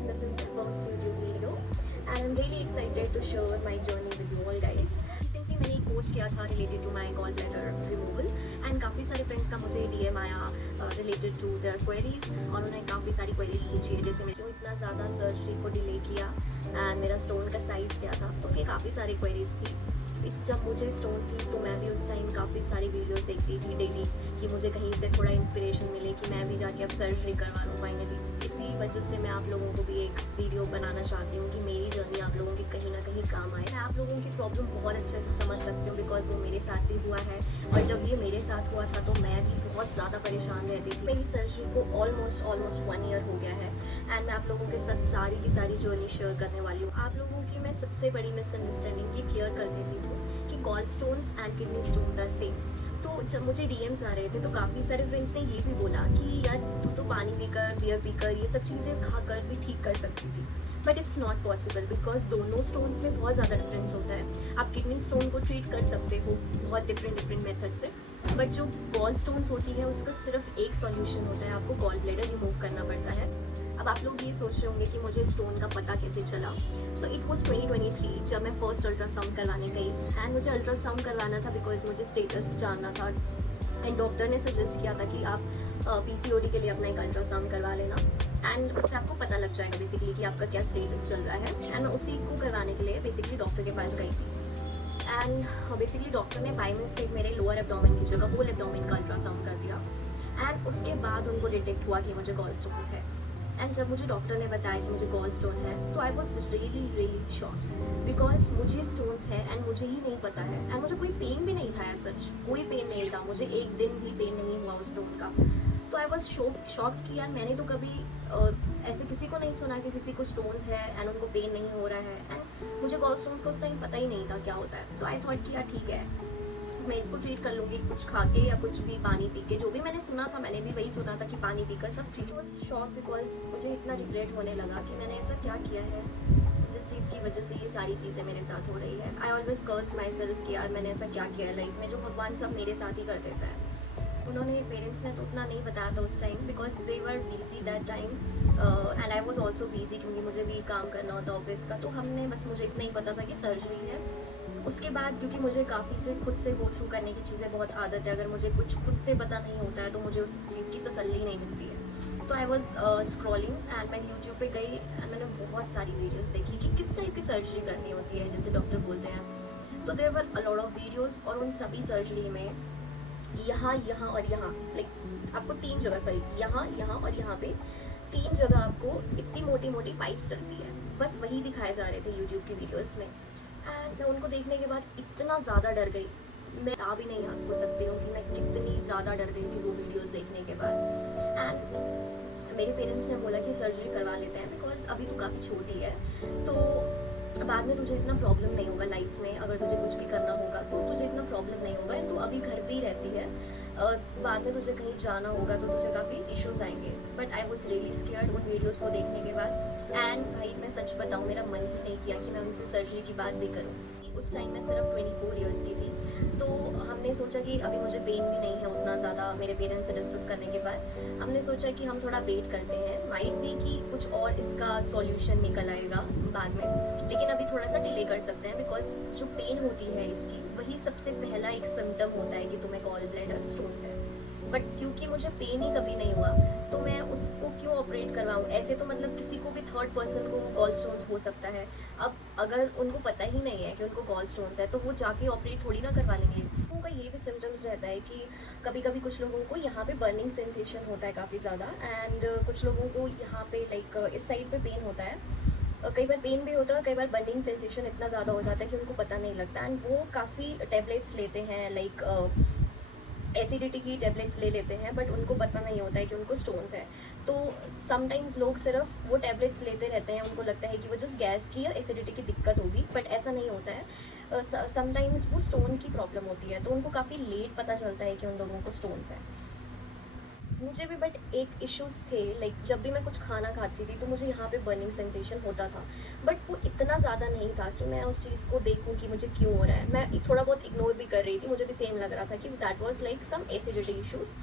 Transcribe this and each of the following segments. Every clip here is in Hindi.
everyone, this is my first YouTube video and I'm really excited to share my journey with you all guys. Recently मैंने एक पोस्ट किया था related to my gallbladder removal and काफ़ी सारे फ्रेंड्स का मुझे DM आया related to their queries और उन्होंने काफ़ी सारी queries पूछी है, जैसे मैं क्यों इतना ज़्यादा सर्जरी को डिले किया एंड मेरा स्टोन का साइज़ क्या था। तो ये काफ़ी सारी queries थी। जब मुझे स्टोन थी तो मैं भी उस टाइम काफ़ी सारी वीडियोस देखती थी डेली कि मुझे कहीं से थोड़ा इंस्पिरेशन मिले कि मैं भी जाके अब सर्जरी करवा लूँ फाइनली। इसी वजह से मैं आप लोगों को भी एक वीडियो बनाना चाहती हूँ कि मेरी जर्नी आप लोगों की कहीं ना कहीं काम आए। मैं आप लोगों की प्रॉब्लम बहुत अच्छे से समझ सकती हूँ बिकॉज वो मेरे साथ भी हुआ है और जब ये मेरे साथ हुआ था तो मैं भी बहुत ज़्यादा परेशान रहती थी। मेरी सर्जरी को ऑलमोस्ट 1 ईयर हो गया है एंड मैं आप लोगों के साथ सारी की सारी जर्नी शेयर करने वाली हूँ। आप लोगों की मैं सबसे बड़ी मिसअंडरस्टैंडिंग की क्लियर कर देती हूँ कि gall stones and kidney stones are same. तो जब मुझे डीएम्स आ रहे थे तो काफ़ी सारे फ्रेंड्स ने ये भी बोला कि यार तू तो पानी पीकर बियर पीकर ये सब चीज़ें खाकर भी ठीक कर सकती थी, but it's not possible because दोनों स्टोन्स में बहुत ज़्यादा डिफरेंस होता है। आप किडनी स्टोन को ट्रीट कर सकते हो बहुत डिफरेंट मेथड से, बट जो गॉल स्टोन्स होती है उसका सिर्फ एक सॉल्यूशन होता है, आपको गॉल ब्लैडर रिमूव करना पड़ता है। अब आप लोग ये सोच रहे होंगे कि मुझे स्टोन का पता कैसे चला। सो इट वॉज 2023 जब मैं फर्स्ट अल्ट्रासाउंड करवाने गई एंड मुझे अल्ट्रासाउंड करवाना था बिकॉज मुझे स्टेटस जानना था एंड डॉक्टर ने सजेस्ट किया था कि आप पीसीओडी के लिए अपना एक अल्ट्रासाउंड करवा लेना एंड उससे आपको पता लग जाएगा बेसिकली कि आपका क्या स्टेटस चल रहा है। एंड मैं उसी को करवाने के लिए बेसिकली डॉक्टर के पास गई थी एंड बेसिकली डॉक्टर ने बाय मिस्टेक मेरे लोअर एब्डोमेन की जगह होल एब्डोमेन का अल्ट्रासाउंड कर दिया एंड उसके बाद उनको डिटेक्ट हुआ कि मुझे गॉल स्टोन्स है। एंड जब मुझे डॉक्टर ने बताया कि मुझे गॉल स्टोन है तो I was really shock because मुझे स्टोन्स है एंड मुझे ही नहीं पता है एंड मुझे कोई पेन भी नहीं था, सच कोई पेन नहीं था, मुझे एक दिन भी पेन नहीं हुआ उस स्टोन का। तो आई वॉज शॉक्ड कि यार मैंने तो कभी ऐसे किसी को नहीं सुना कि किसी को स्टोन्स है एंड उनको पेन नहीं हो रहा है एंड मुझे गॉल स्टोन्स का उस टाइम पता ही नहीं था क्या होता है। तो आई थॉट कि यार ठीक है मैं इसको ट्रीट कर लूँगी कुछ खा के या कुछ भी पानी पी के, जो भी मैंने सुना था मैंने भी वही सुना था कि पानी पीकर सब ट्रीट। वॉज शॉक बिकॉज मुझे इतना रिग्रेट होने लगा कि मैंने ऐसा क्या किया है जिस चीज़ की वजह से ये सारी चीज़ें मेरे साथ हो रही है। I always cursed my self कि यार मैंने ऐसा क्या किया है लाइफ में जो भगवान सब मेरे साथ ही कर देता है। उन्होंने पेरेंट्स ने तो उतना नहीं बताया था उस time because they were busy that time and I was also busy क्योंकि मुझे भी काम करना होता ऑफिस का। तो हमने बस मुझे इतना ही पता था कि सर्जरी है। उसके बाद क्योंकि मुझे काफ़ी से खुद से गो थ्रू करने की चीज़ें बहुत आदत है, अगर मुझे कुछ खुद से पता नहीं होता है तो मुझे उस चीज़ की तसल्ली नहीं मिलती है। तो आई वॉज स्क्रॉलिंग एंड मैं यूट्यूब पे गई एंड मैंने बहुत सारी वीडियोस देखी कि किस टाइप की सर्जरी करनी होती है जैसे डॉक्टर बोलते हैं। तो there were a lot of videos और उन सभी सर्जरी में यहाँ और यहाँ लाइक आपको 3 जगह सॉरी यहाँ और यहाँ पे 3 जगह आपको इतनी मोटी पाइप्स डलती है, बस वही दिखाए जा रहे थे यूट्यूब की वीडियोज़ में। एंड मैं उनको देखने के बाद इतना ज़्यादा डर गई, मैं बता भी नहीं आपको सकती हूँ कि मैं कितनी ज़्यादा डर गई थी वो वीडियोस देखने के बाद। एंड मेरे पेरेंट्स ने बोला कि सर्जरी करवा लेते हैं बिकॉज अभी तो काफ़ी छोटी है, तो बाद में तुझे इतना प्रॉब्लम नहीं होगा लाइफ में, अगर तुझे कुछ भी करना होगा तो तुझे इतना प्रॉब्लम नहीं होगा। तो अभी घर पे ही रहती है, बाद में तुझे कहीं जाना होगा तो तुझे काफ़ी इश्यूज आएंगे। But I was really scared उन वीडियोस को देखने के बाद। एंड भाई मैं सच बताऊँ मेरा मन ही नहीं किया कि मैं उनसे सर्जरी की बात भी करूँ। उस टाइम मैं सिर्फ 24 ईयर्स की थी, तो हमने सोचा कि अभी मुझे पेन भी नहीं है उतना ज़्यादा। मेरे पेरेंट्स से डिस्कस करने के बाद हमने सोचा कि हम थोड़ा वेट करते हैं, माइट भी कि कुछ और इसका सॉल्यूशन निकल आएगा बाद में, लेकिन अभी थोड़ा सा डिले कर सकते हैं बिकॉज जो पेन होती है इसकी वही सबसे पहला एक सिम्टम होता है कि तुम्हें गॉल ब्लैडर स्टोन्स है। बट क्योंकि मुझे पेन ही कभी नहीं हुआ तो मैं उसको क्यों ऑपरेट करवाऊँ। ऐसे तो मतलब किसी को भी थर्ड पर्सन को गॉल स्टोन्स हो सकता है। अब अगर उनको पता ही नहीं है कि उनको गॉल स्टोन्स है तो वो जाके ऑपरेट थोड़ी ना करवा लेंगे। लोगों का ये भी सिम्टम्स रहता है कि कभी कभी कुछ लोगों को यहाँ पे बर्निंग सेंसेशन होता है काफ़ी ज़्यादा एंड कुछ लोगों को यहाँ पे लाइक इस साइड पे पेन होता है, कई बार पेन भी होता है, कई बार बर्निंग सेंसेशन इतना ज़्यादा हो जाता है कि उनको पता नहीं लगता एंड वो काफ़ी टैबलेट्स लेते हैं लाइक एसिडिटी की टैबलेट्स ले लेते हैं, बट उनको पता नहीं होता है कि उनको स्टोन्स है। तो समटाइम्स लोग सिर्फ वो टैबलेट्स लेते रहते हैं, उनको लगता है कि वो जस्ट गैस की या एसिडिटी की दिक्कत होगी, बट ऐसा नहीं होता है। समटाइम्स वो स्टोन की प्रॉब्लम होती है तो उनको काफ़ी लेट पता चलता है कि उन लोगों को स्टोन्स है। मुझे भी बट एक इश्यूज़ थे लाइक जब भी मैं कुछ खाना खाती थी तो मुझे यहाँ पे बर्निंग सेंसेशन होता था, बट वो इतना ज़्यादा नहीं था कि मैं उस चीज़ को देखूँ कि मुझे क्यों हो रहा है। मैं थोड़ा बहुत इग्नोर भी कर रही थी, मुझे भी सेम लग रहा था कि that was like some acidity issues.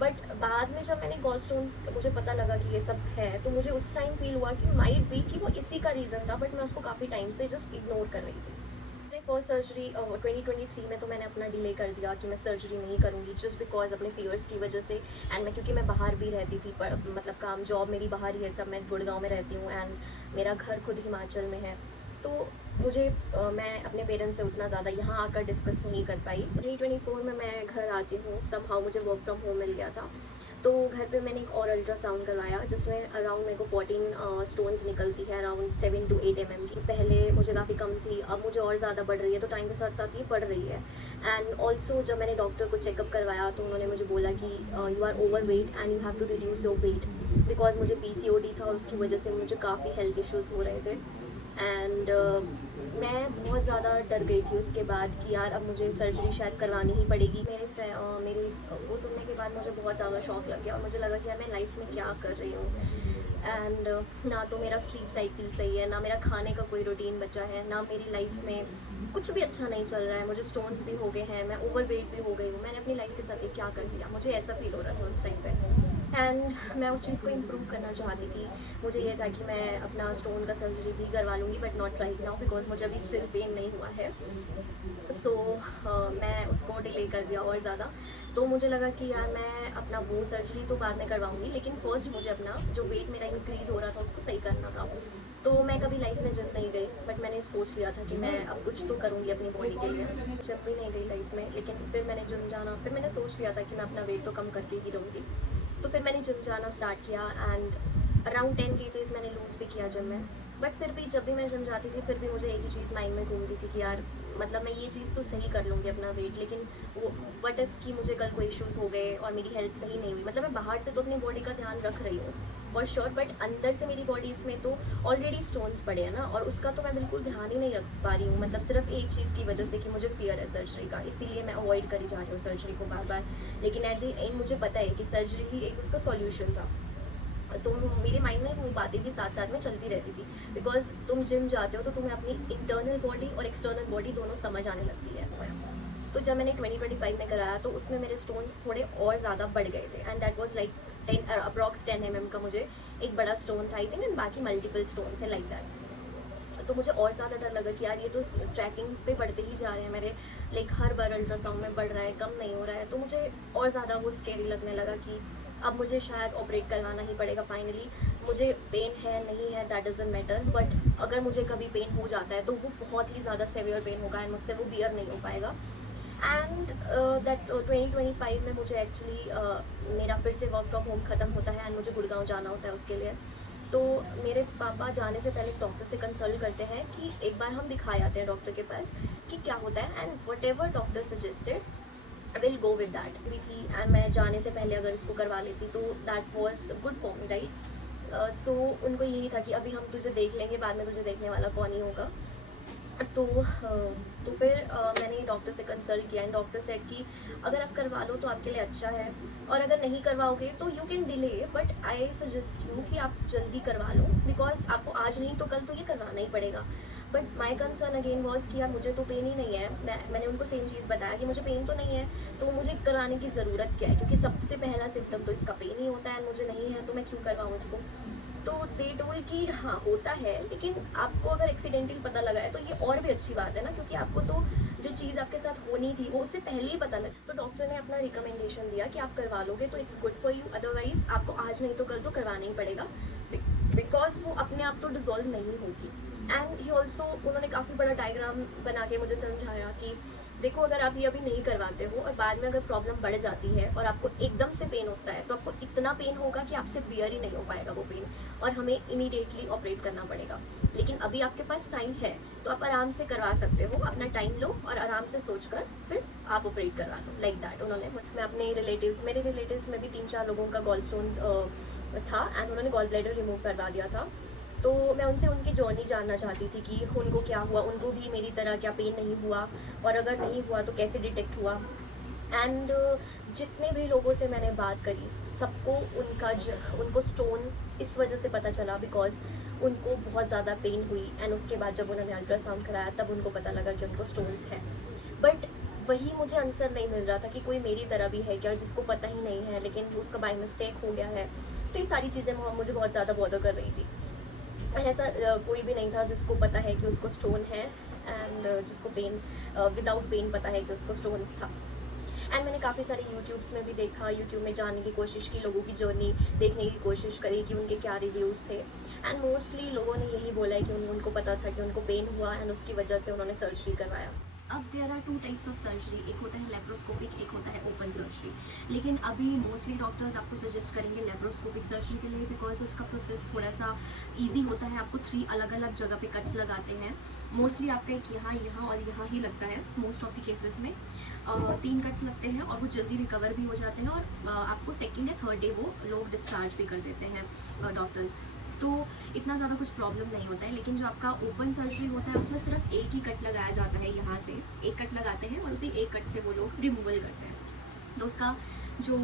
But बाद में जब मैंने गॉल स्टोन्स मुझे पता लगा कि ये सब है, तो मुझे उस टाइम फील हुआ कि माइट बी कि वो इसी का रीज़न था, बट मैं उसको काफ़ी टाइम से जस्ट इग्नोर कर रही थी। मेरी फर्स्ट सर्जरी 2023 में तो मैंने अपना डिले कर दिया कि मैं सर्जरी नहीं करूँगी, जस्ट बिकॉज अपने फियर्स की वजह से। एंड मैं क्योंकि मैं बाहर भी रहती थी, पर मतलब काम जॉब मेरी बाहर ही है सब, मैं गुड़गांव में रहती हूँ एंड मेरा घर खुद हिमाचल में है, तो मुझे मैं अपने पेरेंट्स से उतना ज़्यादा यहाँ आकर डिस्कस नहीं कर पाई। 2024 में मैं घर आती हूँ, समहाउ मुझे वर्क फ्रॉम होम मिल गया था, तो घर पे मैंने एक और अल्ट्रासाउंड करवाया जिसमें अराउंड मेरे को 14 स्टोन्स निकलती है, अराउंड 7 to 8 mm की। पहले मुझे काफ़ी कम थी, अब मुझे और ज़्यादा बढ़ रही है, तो टाइम के साथ साथ ये बढ़ रही है। एंड ऑल्सो जब मैंने डॉक्टर को चेकअप करवाया तो उन्होंने मुझे बोला कि you are overweight and you have to reduce your weight, because मुझे PCOD था और उसकी वजह से मुझे काफ़ी हेल्थ इश्यूज़ हो रहे थे। एंड मैं बहुत ज़्यादा डर गई थी उसके बाद कि यार अब मुझे सर्जरी शायद करवानी ही पड़ेगी। मेरे वो सुनने के बाद मुझे बहुत ज़्यादा शॉक लग गया और मुझे लगा कि यार मैं लाइफ में क्या कर रही हूँ। एंड ना तो मेरा स्लीप साइकिल सही है, ना मेरा खाने का कोई रूटीन बचा है, ना मेरी लाइफ में कुछ भी अच्छा नहीं चल रहा है। मुझे स्टोन्स भी हो गए हैं, मैं ओवरवेट भी हो गई हूँ। मैंने अपनी लाइफ के साथ ये क्या कर दिया, मुझे ऐसा फील हो रहा था उस टाइम पे। एंड मैं उस चीज़ को इम्प्रूव करना चाहती थी। मुझे ये था कि मैं अपना स्टोन का सर्जरी भी करवा लूँगी, but not right now because मुझे अभी स्टिल पेन नहीं हुआ है। सो मैं उसको डिले कर दिया और ज़्यादा। तो मुझे लगा कि यार मैं अपना वो सर्जरी तो बाद में करवाऊँगी, लेकिन फ़र्स्ट मुझे अपना जो वेट मेरा इंक्रीज़ हो रहा था उसको सही करना था। तो मैं कभी लाइफ में जिम नहीं गई, बट मैंने सोच लिया था कि मैं अब कुछ तो करूँगी अपनी बॉडी के लिए। जिम भी नहीं गई लाइफ में, लेकिन फिर मैंने जिम जाना, फिर मैंने सोच लिया था कि मैं अपना वेट तो कम करके ही रहूँगी। तो फिर मैंने जिम जाना स्टार्ट किया एंड अराउंड 10 kgs मैंने लूज़ भी किया जिम में। बट फिर भी जब भी मैं जिम जाती थी, फिर भी मुझे एक ही चीज़ माइंड में घूमती थी कि यार मतलब मैं ये चीज़ तो सही कर लूँगी अपना वेट, लेकिन वो व्हाट इफ़ कि मुझे कल कोई इश्यूज़ हो गए और मेरी हेल्थ सही नहीं हुई। मतलब मैं बाहर से तो अपनी बॉडी का ध्यान रख रही हूँ फॉर श्योर, बट अंदर से मेरी बॉडी इसमें तो ऑलरेडी स्टोन्स पड़े हैं ना, और उसका तो मैं बिल्कुल ध्यान ही नहीं रख पा रही हूँ। मतलब सिर्फ एक चीज़ की वजह से कि मुझे फियर है सर्जरी का, इसीलिए मैं अवॉइड करी जा रही हूँ सर्जरी को बार बार। लेकिन एट द एंड मुझे पता है कि सर्जरी ही एक उसका सॉल्यूशन था। तो मेरे माइंड में वो बातें भी साथ साथ में चलती रहती थी, बिकॉज तुम जिम जाते हो तो तुम्हें अपनी इंटरनल बॉडी और एक्सटर्नल बॉडी दोनों समझ आने लगती है। तो जब मैंने 2025 में कराया तो उसमें मेरे स्टोन्स थोड़े और ज़्यादा बढ़ गए थे, and that was like 10 approx 10 mm का मुझे एक बड़ा स्टोन था आई थिंक, एंड बाकी मल्टीपल स्टोन्स है लाइक दैट। तो मुझे और ज़्यादा डर लगा कि यार ये तो ट्रैकिंग पे बढ़ते ही जा रहे हैं मेरे, लाइक हर बार अल्ट्रासाउंड में बढ़ रहा है, कम नहीं हो रहा है। तो मुझे और ज़्यादा वो स्केरी लगने लगा कि अब मुझे शायद ऑपरेट करवाना ही पड़ेगा फाइनली। मुझे पेन है नहीं है दैट डजंट मैटर, बट अगर मुझे कभी पेन हो जाता है तो वो बहुत ही ज़्यादा सेवियर पेन होगा एंड मुझसे वो बियर नहीं हो पाएगा। एंड दैट 2025 में मुझे एक्चुअली मेरा फिर से वर्क फ्रॉम होम ख़त्म होता है एंड मुझे गुड़गांव जाना होता है उसके लिए। तो मेरे पापा जाने से पहले डॉक्टर से कंसल्ट करते हैं कि एक बार हम दिखाए आते हैं डॉक्टर के पास कि क्या होता है, and what ever doctor suggested I will go with that भी थी। एंड मैं जाने से पहले अगर इसको करवा लेती तो that was good for me right. So उनको यही था कि अभी हम तुझे देख लेंगे, बाद में तुझे देखने वाला कौन ही होगा। तो फिर मैंने डॉक्टर से कंसल्ट किया एंड डॉक्टर सेड कि अगर आप करवा लो तो आपके लिए अच्छा है, और अगर नहीं करवाओगे तो you can delay, but I suggest you कि आप जल्दी करवा लो, बिकॉज आपको आज नहीं तो कल तो ये करवाना ही पड़ेगा। But my concern again was कि यार मुझे तो पेन ही नहीं है। मैंने उनको सेम चीज़ बताया कि मुझे पेन तो नहीं है, तो मुझे कराने की ज़रूरत क्या है, क्योंकि सबसे पहला सिम्टम तो इसका पेन ही होता है, मुझे नहीं है तो मैं क्यों करवाऊँ इसको। तो दे टोल्ड कि हाँ होता है, लेकिन आपको अगर एक्सीडेंटली पता लगा है तो ये और भी अच्छी बात है ना, क्योंकि आपको तो जो चीज़ आपके साथ होनी थी वो उससे पहले ही पता लगा। तो डॉक्टर ने अपना रिकमेंडेशन दिया कि आप करवा लोगे तो it's good for you, otherwise आपको आज नहीं तो कल तो करवाना ही पड़ेगा, बिकॉज वो अपने आप तो डिजोल्व नहीं होगी। एंड ही ऑल्सो उन्होंने काफ़ी बड़ा डायग्राम बना के मुझे समझाया कि देखो अगर आप ये अभी नहीं करवाते हो और बाद में अगर प्रॉब्लम बढ़ जाती है और आपको एकदम से पेन होता है तो आपको इतना पेन होगा कि आपसे बियर ही नहीं हो पाएगा वो पेन, और हमें इमीडिएटली ऑपरेट करना पड़ेगा। लेकिन अभी आपके पास टाइम है तो आप आराम से करवा सकते हो, अपना टाइम लो और आराम से सोचकर फिर आप ऑपरेट करवा लो लाइक दैट। उन्होंने मैं अपने मेरे रिलेटिव्स में भी 3-4 लोगों का गॉल स्टोन्स था एंड उन्होंने गॉल ब्लैडर रिमूव करवा दिया था। तो मैं उनसे उनकी जर्नी जानना चाहती थी कि उनको क्या हुआ, उनको भी मेरी तरह क्या पेन नहीं हुआ, और अगर नहीं हुआ तो कैसे डिटेक्ट हुआ। एंड जितने भी लोगों से मैंने बात करी सबको उनको स्टोन इस वजह से पता चला बिकॉज उनको बहुत ज़्यादा पेन हुई, एंड उसके बाद जब उन्होंने अल्ट्रासाउंड कराया तब उनको पता लगा कि उनको स्टोन्स हैं। बट वही मुझे आंसर नहीं मिल रहा था कि कोई मेरी तरह भी है क्या जिसको पता ही नहीं है लेकिन उसका बाय मिस्टेक हो गया है। तो ये सारी चीज़ें मुझे बहुत ज़्यादा बॉदर कर रही थी। ऐसा कोई भी नहीं था जिसको पता है कि उसको स्टोन है एंड जिसको पेन विदाउट पेन पता है कि उसको स्टोन्स था। एंड मैंने काफ़ी सारे यूट्यूब्स में भी देखा, यूट्यूब में जानने की कोशिश की, लोगों की जर्नी देखने की कोशिश करी कि उनके क्या रिव्यूज़ थे। एंड मोस्टली लोगों ने यही बोला है कि उनको पता था कि उनको पेन हुआ एंड उसकी वजह से उन्होंने सर्जरी करवाया। अब there are 2 types of surgery, एक होता है लेप्रोस्कोपिक, एक होता है ओपन सर्जरी। लेकिन अभी मोस्टली डॉक्टर्स आपको सजेस्ट करेंगे लेप्रोस्कोपिक सर्जरी के लिए, बिकॉज उसका प्रोसेस थोड़ा सा ईजी होता है। आपको 3 अलग अलग जगह पे कट्स लगाते हैं। मोस्टली आपका एक यहाँ, यहाँ और यहाँ ही लगता है मोस्ट ऑफ द केसेस में। 3 कट्स लगते हैं और वो जल्दी रिकवर भी हो जाते हैं और आपको सेकेंड या थर्ड डे वो लोग डिस्चार्ज भी कर देते हैं डॉक्टर्स। तो इतना ज़्यादा कुछ प्रॉब्लम नहीं होता है। लेकिन जो आपका ओपन सर्जरी होता है उसमें सिर्फ एक ही कट लगाया जाता है, यहाँ से एक कट लगाते हैं और उसी एक कट से वो लोग रिमूवल करते हैं। तो उसका जो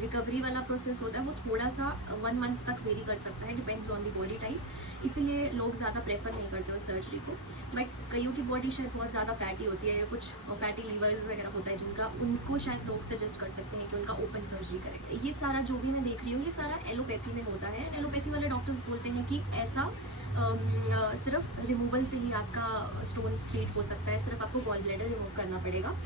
रिकवरी वाला प्रोसेस होता है वो थोड़ा सा 1 मंथ तक वेरी कर सकता है, depends on the body type. इसीलिए लोग ज़्यादा प्रेफर नहीं करते उस सर्जरी को। बट कईयों की बॉडी शायद बहुत ज़्यादा फैटी होती है या कुछ फैटी लीवर्स वगैरह होता है जिनका, उनको शायद लोग सजेस्ट कर सकते हैं कि उनका ओपन सर्जरी करें। ये सारा जो भी मैं देख रही हूँ ये सारा एलोपैथी में होता है। एलोपैथी वाले डॉक्टर्स बोलते हैं कि ऐसा सिर्फ रिमूवल से ही आपका स्टोन्स ट्रीट हो सकता है, सिर्फ आपको गॉल ब्लैडर रिमूव करना पड़ेगा।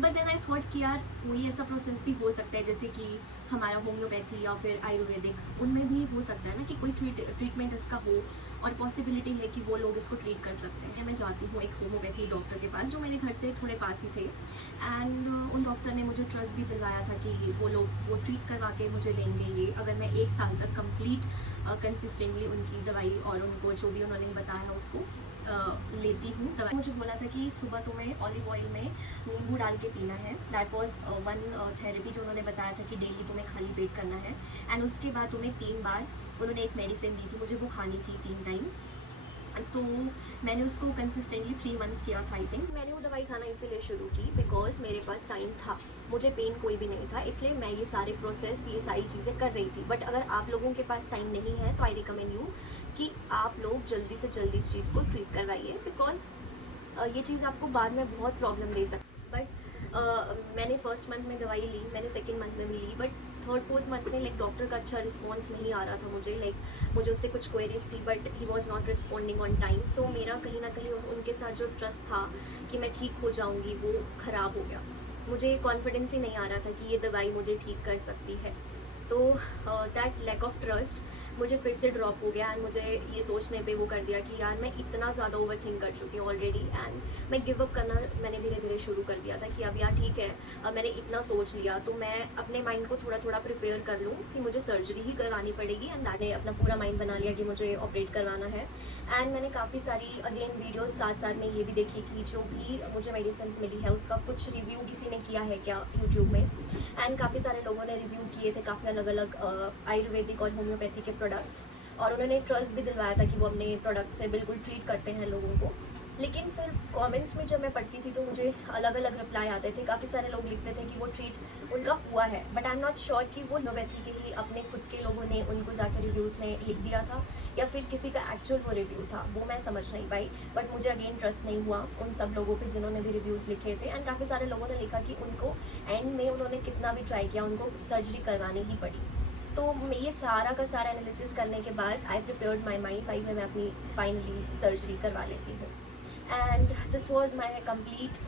बट देन आई थॉट कि यार कोई ऐसा प्रोसेस भी हो सकता है जैसे कि हमारा होम्योपैथी या फिर आयुर्वेदिक, उनमें भी हो सकता है ना कि कोई ट्रीटमेंट इसका हो और पॉसिबिलिटी है कि वो लोग इसको ट्रीट कर सकते हैं। मैं जाती हूँ एक होम्योपैथी डॉक्टर के पास जो मेरे घर से थोड़े पास ही थे एंड उन डॉक्टर ने मुझे ट्रस्ट भी दिलवाया था कि वो लोग वो ट्रीट करवा के मुझे देंगे ये, अगर मैं 1 साल तक कंप्लीट कंसिस्टेंटली उनकी दवाई और उनको जो भी उन्होंने बताया उसको लेती हूँ। दवाई मुझे बोला था कि सुबह तुम्हें ऑलिव ऑयल में नींबू डाल के पीना है। दैट वाज 1 थेरेपी जो उन्होंने बताया था कि डेली तुम्हें खाली पेट करना है। एंड उसके बाद तुम्हें 3 बार उन्होंने एक मेडिसिन दी थी, मुझे वो खानी थी 3 टाइम। तो मैंने उसको कंसिस्टेंटली 3 मंथ्स किया था आई थिंक। मैंने वो दवाई खाना इसीलिए शुरू की बिकॉज मेरे पास टाइम था, मुझे पेन कोई भी नहीं था, इसलिए मैं ये सारे प्रोसेस ये सारी चीज़ें कर रही थी। बट अगर आप लोगों के पास टाइम नहीं है तो आई रिकमेंड यू कि आप लोग जल्दी से जल्दी इस चीज़ को ट्रीट करवाइए, बिकॉज ये चीज़ आपको बाद में बहुत प्रॉब्लम दे सकती है। बट मैंने फर्स्ट मंथ में दवाई ली, मैंने सेकेंड मंथ में भी ली, बट थर्ड फोर्थ मंथ में लाइक डॉक्टर का अच्छा रिस्पॉन्स नहीं आ रहा था मुझे। लाइक मुझे उससे कुछ क्वेरीज थी but he was not responding on time. So मेरा कहीं ना कहीं उनके साथ जो ट्रस्ट था कि मैं ठीक हो जाऊँगी वो ख़राब हो गया। मुझे कॉन्फिडेंस ही नहीं आ रहा था कि ये दवाई मुझे ठीक कर सकती है। तो दैट लैक ऑफ ट्रस्ट मुझे फिर से ड्रॉप हो गया एंड मुझे ये सोचने पे वो कर दिया कि यार मैं इतना ज़्यादा ओवर थिंक कर चुकी हूँ ऑलरेडी एंड मैं गिव अप करना मैंने धीरे धीरे शुरू कर दिया था कि अब यार ठीक है, अब मैंने इतना सोच लिया तो मैं अपने माइंड को थोड़ा थोड़ा प्रिपेयर कर लूँ कि मुझे सर्जरी ही करवानी पड़ेगी। एंड मैंने अपना पूरा माइंड बना लिया कि मुझे ऑपरेट करवाना है। एंड मैंने काफ़ी सारी अगेन वीडियोज़ साथ साथ में ये भी देखी कि जो भी मुझे मेडिसिन मिली है उसका कुछ रिव्यू किसी ने किया है क्या यूट्यूब में। एंड काफ़ी सारे लोगों ने रिव्यू किए थे काफ़ी अलग अलग आयुर्वेदिक और होम्योपैथी के प्रोडक्ट्स, और उन्होंने ट्रस्ट भी दिलवाया था कि वो अपने प्रोडक्ट से बिल्कुल ट्रीट करते हैं लोगों को। लेकिन फिर कमेंट्स में जब मैं पढ़ती थी तो मुझे अलग अलग रिप्लाई आते थे। काफ़ी सारे लोग लिखते थे कि वो ट्रीट उनका हुआ है, but I am not sure कि वो होम्योपैथी के ही अपने खुद के लोगों ने उनको जाकर रिव्यूज़ में लिख दिया था या फिर किसी का एक्चुअल वो रिव्यू था, वो मैं समझ नहीं पाई। बट मुझे अगेन ट्रस्ट नहीं हुआ उन सब लोगों पे जिन्होंने भी रिव्यूज़ लिखे थे। एंड काफ़ी सारे लोगों ने लिखा कि उनको एंड में उन्होंने कितना भी ट्राई किया उनको सर्जरी करवानी ही पड़ी। तो ये सारा का सारा एनालिसिस करने के बाद आई प्रिपेयर्ड माई माइंड फाइव में मैं अपनी फाइनली सर्जरी करवा लेती हूँ। And this was my complete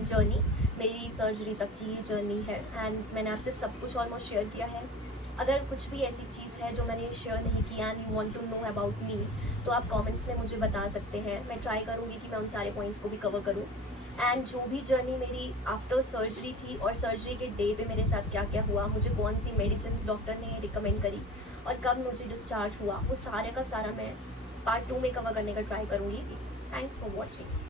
journey, मेरी सर्जरी तक की ये जर्नी है। एंड मैंने आपसे सब कुछ ऑलमोस्ट शेयर किया है। अगर कुछ भी ऐसी चीज़ है जो मैंने शेयर नहीं किया and you want to know about me तो आप कमेंट्स में मुझे बता सकते हैं। मैं ट्राई करूँगी कि मैं उन सारे पॉइंट्स को भी कवर करूँ। एंड जो भी जर्नी मेरी आफ्टर सर्जरी थी और सर्जरी के डे पे मेरे साथ क्या क्या हुआ, मुझे कौन सी मेडिसिन डॉक्टर ने रिकमेंड करी और कब मुझे डिस्चार्ज हुआ, वो सारे का सारा मैं पार्ट 2 में कवर करने का ट्राई करूँगी। Thanks for watching.